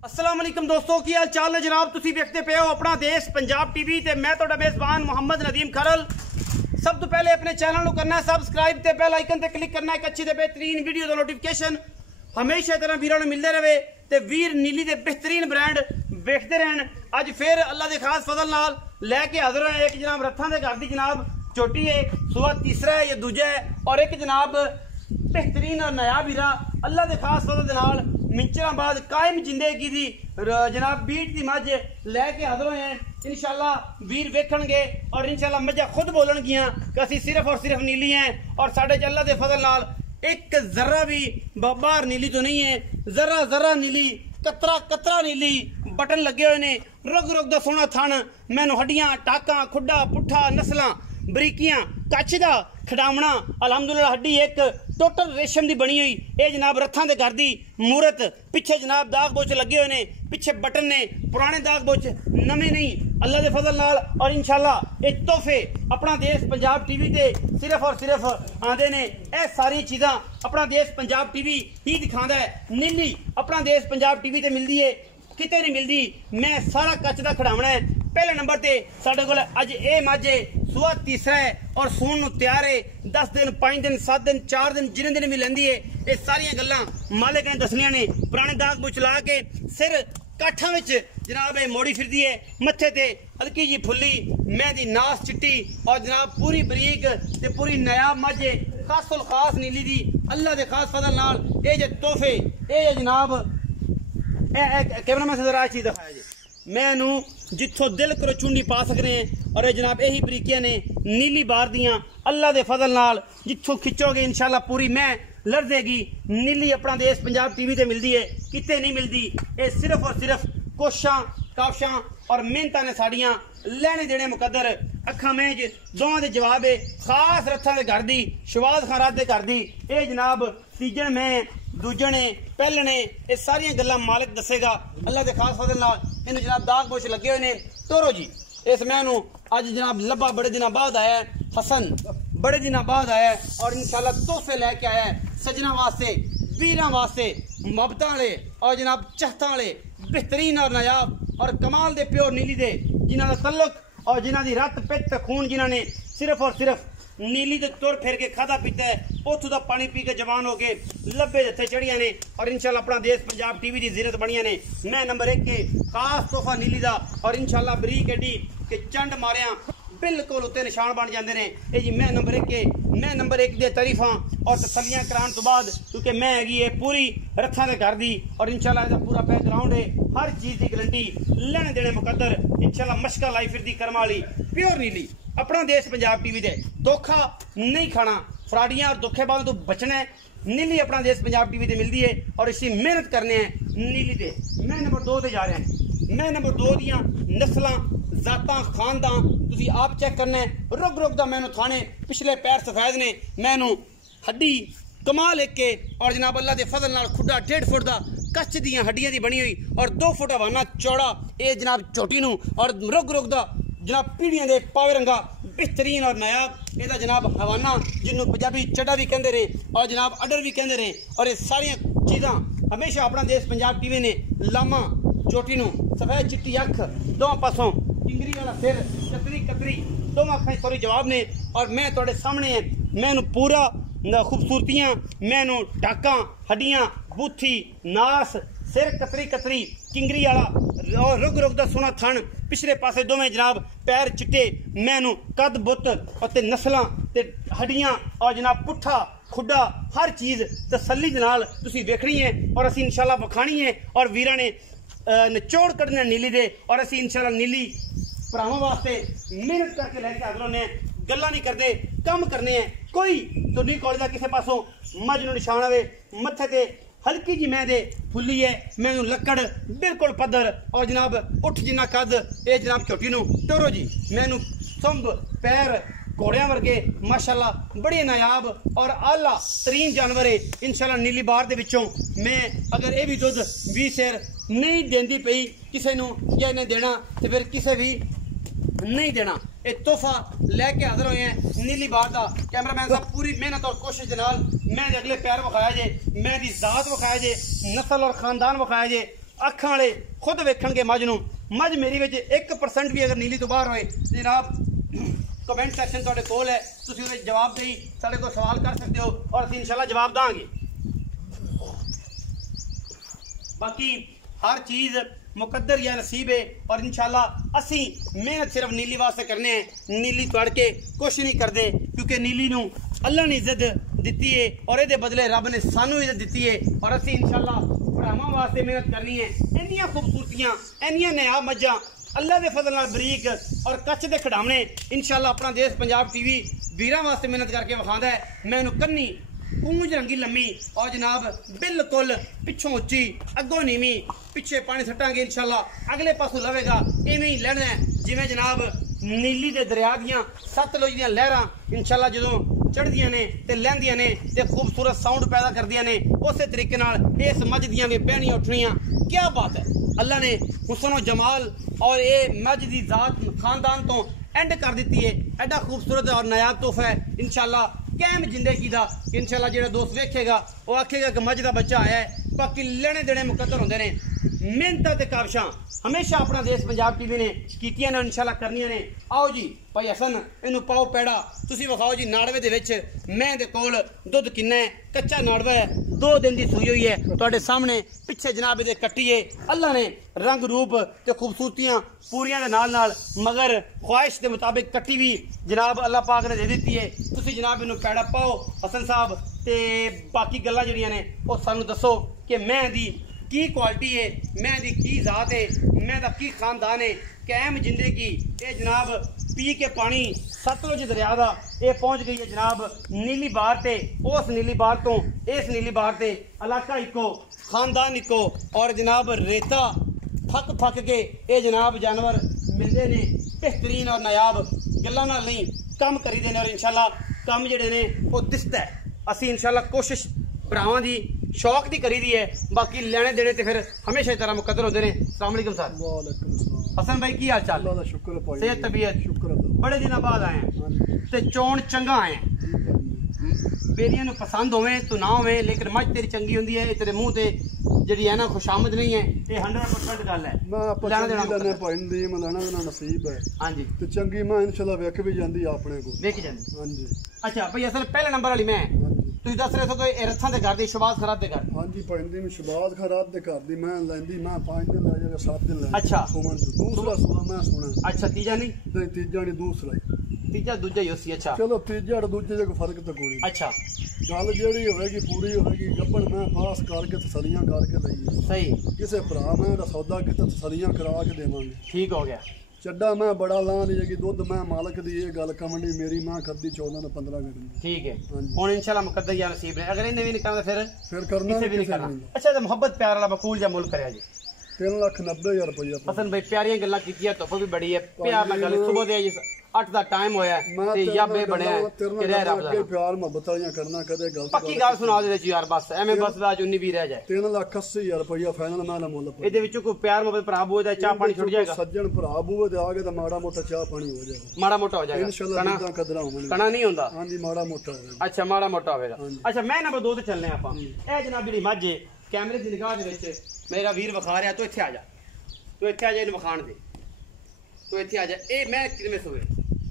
अस्सलाम वालेकुम दोस्तों की हाल चाल है जनाब। तुसी देखते पे हो अपना देश पंजाब टीवी ते मैं तोड़ा मेजबान मोहम्मद नदीम खरल। सब तो पहले अपने चैनल को करना है सबसक्राइब ते बेल आइकन ते क्लिक करना है। एक अच्छी ते बेहतरीन वीडियो दा नोटिफिकेशन हमेशा तरह वीरों ने मिलते रहे ते वीर नीली दे बेहतरीन ब्रांड वेखते रहन। अज फिर अल्लाह के खास फजल नाल लैके हाजिर है। एक जनाब रथा के घर की जनाब चोटी है, सुबह तीसरा है या दूजा है, और एक जनाब बेहतरीन और नया वीरा अल्लाह के खास फजल दे नाल मिंचराबाद कायम जिंदगी दी जनाब बीट की मझ लैके हाजिर होए हैं। इंशाल्लाह वीर वेखणगे और इंशाल्लाह मझा खुद बोलणगियां कि असीं सिर्फ और सिर्फ नीली हैं और साडे च अल्लाह के फजल नाल एक जर्रा भी बाहर नीली तो नहीं है। जर्रा जर्रा नीली, कतरा कतरा नीली, बटन लगे हुए ने, रुग रुग दा सोना थन, मैनू हड्डियां टाका खुड्डा पुट्ठा नस्लां बरीकियां कच्छ दा खडावना अलहमदुलिल्लाह हड्डी एक टोटल रेशम दी बनी हुई। ये जनाब रथां दे घर दी मूरत, पिछे जनाब दाग बोच लगे हुए ने, पिछे बटन ने, पुराने दाग बोच नवे नहीं अल्लाह के फजल नाल। और इंशाल्लाह ये तोहफे अपना देश पंजाब टीवी ते सिर्फ और सिर्फ आंदे ने। ये सारी चीज़ां अपना देश पंजाब टीवी ही दिखांदा है। नीली अपना देश पंजाब टीवी ते मिलदी है, किते नहीं मिलदी। मैं सारा कच्च दा खड़ावना है। पहले नंबर ते साडे कोल अज ये मझ सुआ तीसरा है और सून नूं तैयार है। 10 दिन 5 दिन 7 दिन 4 दिन जिन्ने दिन भी लैंदी है। ये सारियां गल्लां मालिक ने दसनियां ने। पुराने दाग बुच ला के सिर काठा विच जनाब ये मोड़ी फिरदी है, मत्थे ते हल्की जी फुल्ली मेहंदी नास चिट्टी और जनाब पूरी बरीक ते पूरी नायाब मझ खासुल खास नीली दी अल्लाह के खास फजल नाल। ये जे तोहफे ये जनाब कैमरामैन से जरा चीज दिखाया जी मैनू जिथों दिल करो चुंडी पा सकते हैं। और ये जनाब यही बरीकियां ने नीली बार दियां अल्लाह के फजल नाल। जिथों खिंचोगे इंशाल्लाह पूरी मैं लड़ देगी। नीली अपना देश पंजाब टीवी ते मिलदी है, किते नहीं मिलदी। ये सिर्फ और सिर्फ कोशिशां काबशां और मेहनतां ने साड़ियां लैने देने मुकद्दर अखा मेज दोवां दे जवाब है। खास रथा के घर दी शवाज खान रात के घर दी ये जनाब तीजन में दूजने पहलने ये सारियां गल्लां मालिक दसेगा अल्लाह के खास फजल नाल। इन्हें जनाब दाग बोश लगे हुए ने। तोरो जी इस मैनू अज जनाब लब्बा बड़े दिनों बाद आया है, हसन बड़े दिनों बाद आया है और इंशाल्लाह तोहफे लैके आया है सजना वास्ते, वीरां वास्ते, मोहब्बतां वाले और जनाब चाहतां वाले बेहतरीन और नायाब और कमाल दे प्योर नीली दे जिन्हां दा तल्लुक और जिन्हां दी रत पित्त खून जिन्हां ने सिर्फ और सिर्फ नीली दे तुर फिर के खादा पीता है, उथों दा पानी पी के जवान हो गए लब्बे जत्थे चढ़िया ने और इंशाल्लाह अपना देश पंजाब टीवी दी जीरत बनिया ने। मैं नंबर 1 के खास तोहफा नीली दा और इंशाल्लाह बरीक एडी के चंड मारिया बिल्कुल उत्ते निशान बन जाते हैं। ये जी मैं नंबर 1 के मैं नंबर 1 दे तारीफा और तसलियां कराने तो बाद क्योंकि मैं हैगी है पूरी रथा के घर दी और इंशाल्लाह इसका पूरा बैकग्राउंड है, हर चीज़ की गारंटी लेने देने मुकद्दर इंशाल्लाह मशका लाई फिरदी कर्म वाली प्योर नीली अपना देश पंजाब टीवी दे। धोखा नहीं खाना, फ्राडियां और धोखेबाज तो बचना है। नीली अपना देश पंजाब टीवी ते मिलती है और इसी मेहनत करने हैं नीली दे। मैं नंबर 2 ते जा रहे हैं। मैं नंबर 2 दियां नस्लां जातां खानदान तुसी आप चेक करना है। रुग रुग दा मैनू थाने पिछले पैर सफेद ने, मैनू हड्डी कमाल एक के और जनाब अल्लाह के फजल नाल खुड्डा 1.5 फुट दा कच्च दियां हड्डियां दी बनी हुई और 2 फुट हवाना चौड़ा ये जनाब चोटी नू और रुग रुग दा जनाब पीढ़ियां दे पावे रंगा बेहतरीन और नायाब एदा जनाब हवाना जिन्हों पंजाबी चड्डा भी कहते रहे और जनाब अडर भी कहते रहे। और ये सारिया चीज़ां हमेशा अपना देश पंजाब टीवी ने लामा चोटी नू सफेद चिट्टी अख दोवां पासों टिंगरी वाला सिर कतरी कतरी दोवां अखां सॉरी जवाब ने और मैं तुहाडे सामने है। मैनू पूरा खूबसूरतियां मैनू टाका हड्डियां बूथी नास सिर कतरी कतरी किंगरी वाला और रुग रुग दा सोना थन पिछले पासे दोवें जनाब पैर चिट्टे मैनू कद बुत और नस्लां ते हड्डियां और जनाब पुट्ठा खुड्डा हर चीज़ तसल्ली दे नाल तुसीं वेखणी है और असीं इंशाल्लाह विखाणी है। और वीरां ने निचोड़ कढ़ने नीली दे और असीं इंशाल्लाह नीली भरावां वास्ते मेहनत करके लैके हाजिर होने गल्लां नहीं करते काम करने हैं। कोई तो नहीं कॉलेज का किसी पासों मझ नूं निशान आवे मत्थे ते हल्की जी मैं दे फुल्ली है मैनू लक्कड़ बिल्कुल पद्धर और जनाब उठ जिन्ना कद ये जनाब चोटी नू। टोरो जी मैनू सुंब पैर घोड़िया वर्गे माशाल्लाह बड़े नायाब और आला तरीन जानवर है इंशाल्लाह नीली बार दे विचों। मैं अगर ये भी दुध 20 शेर नहीं देंदी पई किसी नू या इन्हें देना तो फिर किसी भी नहीं देना। ये तोहफा लैके हाजिर हुए हैं नीली बार का। कैमरामैन साहब पूरी मेहनत और कोशिश के नाल मैं अगले पैर विखाया जे, मैं दी जात विखाया जे, नस्ल और खानदान विखाया जे। ਅੱਖਾਂ ਵਾਲੇ ਖੁਦ ਵੇਖਣਗੇ ਮੱਝ ਨੂੰ। ਮੱਝ ਮੇਰੀ ਵਿੱਚ 1% ਵੀ ਅਗਰ ਨੀਲੀ ਤੋਂ ਬਾਹਰ ਹੋਏ ਜਨਾਬ ਕਮੈਂਟ ਸੈਕਸ਼ਨ ਤੁਹਾਡੇ ਕੋਲ ਹੈ, ਤੁਸੀਂ ਉਹਦੇ ਜਵਾਬ ਦੇਈ ਸਾਡੇ ਕੋਲ ਸਵਾਲ ਕਰ ਸਕਦੇ ਹੋ ਔਰ ਅਸੀਂ ਇਨਸ਼ਾਅੱਲਾ ਜਵਾਬ ਦਾਂਗੇ। ਬਾਕੀ हर चीज़ मुकद्दर या नसीब है और इंशाल्लाह असी मेहनत सिर्फ नीली वास्ते करने हैं, नीली तोड़ के कुछ नहीं करते क्योंकि नीली नू अल्लाह ने इज्जत दी है और ये बदले रब ने सानू इज्जत दी है और असी इंशाल्लाह भरावां वास्ते मेहनत करनी है। इन्नियां खूबसूरतियां इन्नियां नया मज्जां अल्लाह के फजल नाल बरीक और कच्च दे खिडावने इंशाल्लाह अपना देश पंजाब टीवी वीरां वास्ते मेहनत करके विखांदा है। मैं इनू कन्नी पूंछ रंगी लम्मी और जनाब बिल्कुल पिछों उच्ची अगों नीवी पिछे पानी सट्टांगे इंशाल्लाह अगले पासों लवेगा इवें ही लहना है जिवें जनाब नीली दे दरिया दियां सतलुज दियां लहरां इंशाल्लाह जदों चढ़दियां ने ते लहंदियां ने ते खूबसूरत साउंड पैदा करदियां ने उस तरीके नाल इस मझ दियां भी बहनियां उठनियां। क्या बात है, अल्लाह ने हुस्न और जमाल और ये मझ दी जात खानदान तो एंड कर दी है। एडा खूबसूरत और नायाब तोहफा है इंशाल्लाह कैम जिंदगी का। इंशाल्लाह जो दोस्त वेखेगा वो आखेगा कि मझ का बच्चा आया है। बाकी लेने देने मुकद्दर होंदे ने, मेहनत ते काबशां हमेशा अपना देश पंजाब टीवी ने कीतियां ने इंशाल्लाह करनियां ने। आओ जी भाई हसन इनू पाओ पैड़ा तुसी विखाओ जी नाड़वे दे विच मैं दे कोल दुध किन्ना है, कच्चा नाड़वा है 2 दिन दी सूई हुई है तुहाडे सामने पिछे जनाब दे कट्टी है। अल्लाह ने रंग रूप ते खूबसूरतियां पूरियां दे नाल नाल मगर ख्वाहिश के मुताबिक कट्टी भी जनाब अल्लाह पाक ने दे दी है। तुसी जनाब इनू पैड़ा पाओ हसन साहब ते बाकी गल्लां जिहड़ियां ने वो सानू दसो कि मैं दी की क्वालिटी है, मैं दी की जात है, मैं दा की खानदान है। कैम जिंदगी ये जनाब पी के पानी सतलुज दरिया दा ये पहुंच गई है जनाब नीली बार ते उस नीली बार तो इस नीली बार ते इलाका इको खानदान इको और जनाब रेता थक थक के ये जनाब जानवर मिलते ने बेहतरीन और नायाब गल्लां नाल नहीं कम करी देने और इंशाल्लाह कम जिहड़े ने वो दिसदा है। असी इंशाल्लाह कोशिश भरावां दी शौक दी करी दी है, बाकी लेने देने ते फिर हमेशा तरह मुकद्दर होंदे ने। अस्सलाम वालेकुम सर। वालेकुम सलाम। हसन भाई की हाल चाल? अल्लाह दा शुक्र है भाई। सेहत तबीयत? शुक्र अल्लाह। बड़े दिनों बाद आए हैं ते चोण चंगा आए हैं। बेरियां नूं पसंद होवे तो ना होवे लेकिन मझ तेरी चंगी होंदी है। तेरे मुंह ते जेहड़ी है ना खुशामद नहीं है ये 100% गल है। मैं लेना देना पसंद भाई दी मैं लेना देना नसीब है। हां जी ते चंगी मैं इंशाल्लाह वेख भी जांदी अपने को वेख जांदी। हां जी। अच्छा भाई असल पहले नंबर वाली मैं ਤੁਸੀਂ ਦੱਸ ਰਹੇ ਹੋ ਕਿ ਰਥਾਂ ਦੇ ਘਰ ਦੀ ਸ਼ਬਾਜ਼ ਖਰਾਬ ਦੇ ਘਰ। ਹਾਂਜੀ ਪੈਂਦੀ ਮੈਂ ਸ਼ਬਾਜ਼ ਖਰਾਬ ਦੇ ਘਰ ਦੀ ਮੈਂ ਲੈਂਦੀ ਮੈਂ 5 ਦਿਨ ਲੈ ਜਾਗਾ 7 ਦਿਨ ਲੈ। ਅੱਛਾ ਸੁਮਨ ਦੂਸਰਾ ਸੁਮਨ ਮੈਂ ਸੁਣਾ। ਅੱਛਾ ਤੀਜਾ ਨਹੀਂ? ਤੇ ਤੀਜਾ ਨਹੀਂ ਦੂਸਰਾ ਤੀਜਾ ਦੂਜਾ ਹੀ ਸੀ। ਅੱਛਾ ਚਲੋ ਤੀਜਾ ਔਰ ਦੂਜੇ ਦਾ ਕੋਈ ਫਰਕ ਤਾਂ ਕੋਈ। ਅੱਛਾ ਗੱਲ ਜਿਹੜੀ ਹੋਵੇਗੀ ਪੂਰੀ ਹੋਵੇਗੀ ਗੱਬਣ ਮੈਂ ਪਾਸ ਕਰਕੇ ਤਸੱਲੀਆਂ ਕਰਕੇ ਲਈ। ਸਹੀ ਕਿਸੇ ਭਰਾ ਮੈਂ ਦਾ ਸੌਦਾ ਕਿਤੇ ਤਸੱਲੀਆਂ ਕਰਾ ਕੇ ਦੇਵਾਂਗੇ। ਠੀਕ ਹੋ ਗਿਆ। ਚੱਡਾ ਮੈਂ ਬੜਾ ਲਾਂ ਨਹੀਂ ਜਗੀ ਦੁੱਧ ਮੈਂ ਮਾਲਕ ਦੀ ਇਹ ਗੱਲ ਕਮਣੀ ਮੇਰੀ ਮਾਂ ਖੱਦੀ 14 ਤੋਂ 15 ਘੰਟੇ। ਠੀਕ ਹੈ ਹੁਣ ਇੰਸ਼ਾਅੱਲਾ ਮੁਕੱਦਰ ਜਾਂ ਨਸੀਬ ਨੇ ਅਗਰ ਇਹਨੇ ਵੀ ਨਹੀਂ ਕਰਨਾ ਫਿਰ ਕਰਨਾ ਕਿਸੇ ਵੀ ਨਹੀਂ ਕਰਨਾ। ਅੱਛਾ ਤੇ ਮੁਹੱਬਤ ਪਿਆਰ ਵਾਲਾ ਮਕੂਲ ਜਾਂ ਮੁੱਲ ਕਰਿਆ ਜੀ 3,90,000 ਰੁਪਇਆ। ਹਸਨ ਭਾਈ ਪਿਆਰੀਆਂ ਗੱਲਾਂ ਕੀਤੀਆਂ ਧੁੱਪ ਵੀ ਬੜੀ ਹੈ ਪਿਆਰ ਨਾਲ ਗੱਲ ਸੁਬਹ ਦੇ ਜੀ 8 ਦਾ ਟਾਈਮ ਹੋਇਆ ਤੇ ਯਾਬੇ ਬਣਿਆ ਕਿ ਰਹਿ ਰੱਬ ਦਾ ਪਿਆਰ ਮੁਹੱਬਤ ਵਾਲੀਆਂ ਕਰਨਾ ਕਦੇ ਗਲਤ ਪੱਕੀ ਗੱਲ ਸੁਣਾ ਦੇ ਵਿੱਚ ਯਾਰ ਬਸ ਐਵੇਂ ਬਸ ਦਾ ਚੁੰਨੀ ਵੀ ਰਹਿ ਜਾਏ। 3,80,000 ਰੁਪਇਆ ਫਾਈਨਲ ਮੈਂ ਮੁੱਲ ਪਾ। ਇਹਦੇ ਵਿੱਚੋਂ ਕੋਈ ਪਿਆਰ ਮੁਹੱਬਤ ਭਰਾ ਬੂਏ ਦਾ ਚਾਹ ਪਾਣੀ ਛੁੱਟ ਜਾਏਗਾ। ਸੱਜਣ ਭਰਾ ਬੂਏ ਤੇ ਆ ਕੇ ਤਾਂ ਮਾੜਾ ਮੋਟਾ ਚਾਹ ਪਾਣੀ ਹੋ ਜਾਏਗਾ। ਮਾੜਾ ਮੋਟਾ ਹੋ ਜਾਏਗਾ ਇੰਸ਼ਾਅੱਲਾ ਜਿੱਦਾਂ ਕਦਰਾਂ ਹੋਣਗੀਆਂ। ਕਣਾ ਨਹੀਂ ਹੁੰਦਾ। ਹਾਂਜੀ ਮਾੜਾ ਮੋਟਾ ਹੋਵੇਗਾ। ਅੱਛਾ ਮਾੜਾ ਮੋਟਾ ਹੋਵੇਗਾ। ਅੱਛਾ ਮੈਂ ਨੰਬਰ 2 ਤੇ ਚੱਲਨੇ ਆਪਾਂ। ਇਹ ਜਨਾਬ ਜਿਹੜੀ ਮੱਝ ਹੈ ਕੈਮਰੇ ਦੀ ਨਿਗਾਹ ਦੇ ਵਿੱਚ ਮੇਰਾ ਵੀਰ ਵਿਖਾ ਰਿਹਾ ਤੂੰ ਇੱਥੇ ਆ ਜਾ ਤੂੰ ਇੱਥੇ ਆ ਜਾ ਇਹਨੂੰ ਵਿਖਾਣ ਦੇ ਤੂੰ ਇੱਥੇ ਆ ਜਾ। ਇਹ ਮੈਂ ਕਿਵੇਂ ਸੋਏ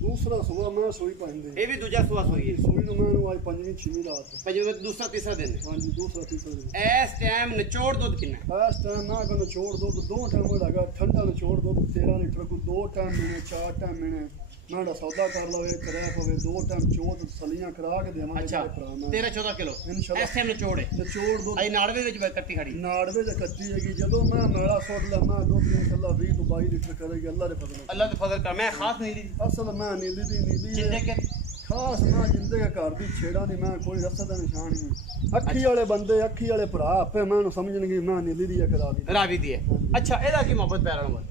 दूसरा सुबह मैं सोई पाएंगे ये भी दूजा सुबह सोई है सोई नु मैं आज 5वीं 6वीं रात पंजवीं दूसरा तीसरा दिन हां जी दूसरा तीसरा दिन इस टाइम निचोड़ दूध कितना इस टाइम मैं को निचोड़ दूध 2 टाइम लगा ठंडा निचोड़ दूध 13 लीटर को 2 टाइम मैंने 4 टाइम मैंने मैं सौदा कर लवे करे पवे 2 टाइम चोद सलियां करा के देवांगे। अच्छा 13-14 किलो इंशाल्लाह इस टाइम निचोड़ दूध आई नाड़वे विच कट्टी खड़ी नाड़वे ते कट्टी हैगी जदों मैं मेला सोट ला मैं दूध इंशाल्लाह 20 तो 22 लीटर करेगी अल्लाह दे फजल कर। मैं खास नीली असल मैं नीली जिंदे के खास मैं जिंदे के घर दी छेड़ा दी मैं कोई रस्ता दा निशान नहीं। अखी वाले बंदे अखी वाले भरा आपे मैं समझणगे मैं नीली दी करा दी रावी दी है। अच्छा एदा की मोहब्बत प्यारा नंबर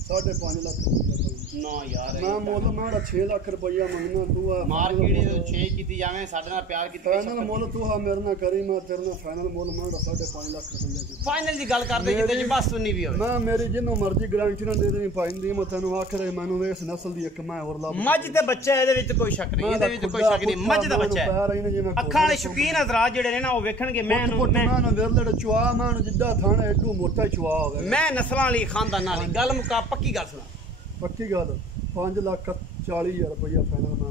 5.5 लाख रुपया ना यार मैं मुल मैं 6 लाख रुपया मंगना तू मार्केट 6 कीती जावे साडे नाल प्यार कीती फाइनल मुल तू मेरे नाल करी मैं तेरे नाल फाइनल मुल मैं 5.5 लाख रुपया फाइनल दी गल करदे जिते च बस सुननी भी होवे मैं मेरी जिन्नो मर्जी गारंटी ना दे देनी पाइंदी मैं तैनू आखरे मैनू इस नस्ल दी एक मैं और ला मੱਝ ਤੇ ਬੱਚਾ ਇਹਦੇ ਵਿੱਚ ਕੋਈ ਸ਼ੱਕ ਨਹੀਂ ਇਹਦੇ ਵਿੱਚ ਕੋਈ ਸ਼ੱਕ ਨਹੀਂ ਮੱਝ ਦਾ ਬੱਚਾ ਹੈ ਅੱਖਾਂ ਵਾਲੇ ਸ਼ੌਕੀਨ ਹਜ਼ਰਾਤ ਜਿਹੜੇ ਨੇ ਨਾ ਉਹ ਵੇਖਣਗੇ ਮੈਂ ਵੇਰਲੇ ਚੁਆ ਮੈਂ ਜਿੱਦਾਂ ਥਾਣਾ ਐਡੂ ਮੋਟਾ ਚੁਆ ਹੋਵੇ ਮੈਂ ਨਸਲਾਂ ਵਾਲੀ ਖਾਨਦਾਨਾਂ ਵਾਲੀ ਗੱਲ ਮੁਕਾ ਪੱਕੀ ਗੱਲ ਸੁਣਾ ਪੱਕੀ ਗੱਲ 5,40,000 ਰੁਪਇਆ ਫਾਈਨਲ ਮੈਂ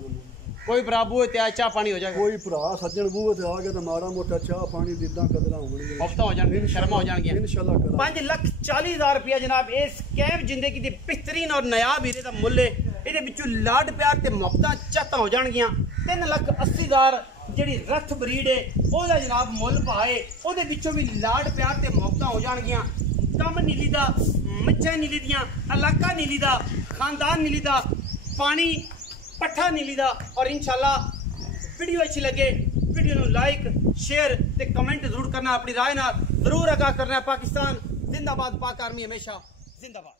ਕੋਈ ਭਰਾ ਬੂਹੇ ਤੇ ਆ ਚਾਹ ਪਾਣੀ ਹੋ ਜਾਏਗਾ ਕੋਈ ਭਰਾ ਸੱਜਣ ਬੂਹੇ ਤੇ ਆ ਗਿਆ ਤਾਂ ਮਾੜਾ ਮੋਟਾ ਚਾਹ ਪਾਣੀ ਦਿੱਦਾਂ ਕਦਰਾਂ ਹੋਣਗੀਆਂ ਹਫਤਾ ਹੋ ਜਾਣਗੇ ਸ਼ਰਮਾ ਹੋ ਜਾਣਗੀਆਂ ਇਨਸ਼ਾਅੱਲਾ ਕਰਾਂ 5,40,000 ਰੁਪਇਆ ਜਨਾਬ ਇਸ ਕੈਬ ਜ਼ਿੰਦਗੀ ਦੀ ਬਿਹਤਰੀਨ ਔਰ ਨਾਯਾਬ ਹੀਰੇ ਦਾ ਮੁੱਲ ਹੈ ਇਹਦੇ ਵਿੱਚੋਂ ਲਾਡ ਪਿਆਰ ਤੇ ਮੁਹੱਬਤਾਂ ਚਾਹਤਾਂ ਹੋ ਜਾਣਗੀਆਂ 3,80,000 ਜਿਹੜੀ ਰੱਥ ਬਰੀਡ ਹੈ ਉਹਦਾ ਜਨਾਬ ਮੁੱਲ ਪਾਏ ਉਹਦੇ ਵਿੱਚੋਂ ਵੀ ਲਾਡ ਪਿਆਰ ਤੇ ਮੁਹੱਬਤਾਂ ਹੋ ਜਾਣਗੀਆਂ ਕੰਮ ਨੀਲੀ ਦਾ ਮੱਝਾਂ ਨੀਲੀ ਦੀਆਂ ਇਲਾਕਾ ਨੀਲੀ ਦਾ ਖਾਨਦਾਨ ਨੀਲੀ ਦਾ ਪਾਣੀ ਪੱਠਾ ਨੀਲੀ ਦਾ ਔਰ ਇਨਸ਼ਾਅੱਲਾ ਵੀਡੀਓ ਅੱਛੀ ਲੱਗੇ ਵੀਡੀਓ ਨੂੰ ਲਾਈਕ शेयर ते कमेंट जरूर करना अपनी राय ना जरूर आगाह करना पाकिस्तान जिंदाबाद पाक आर्मी हमेशा जिंदाबाद।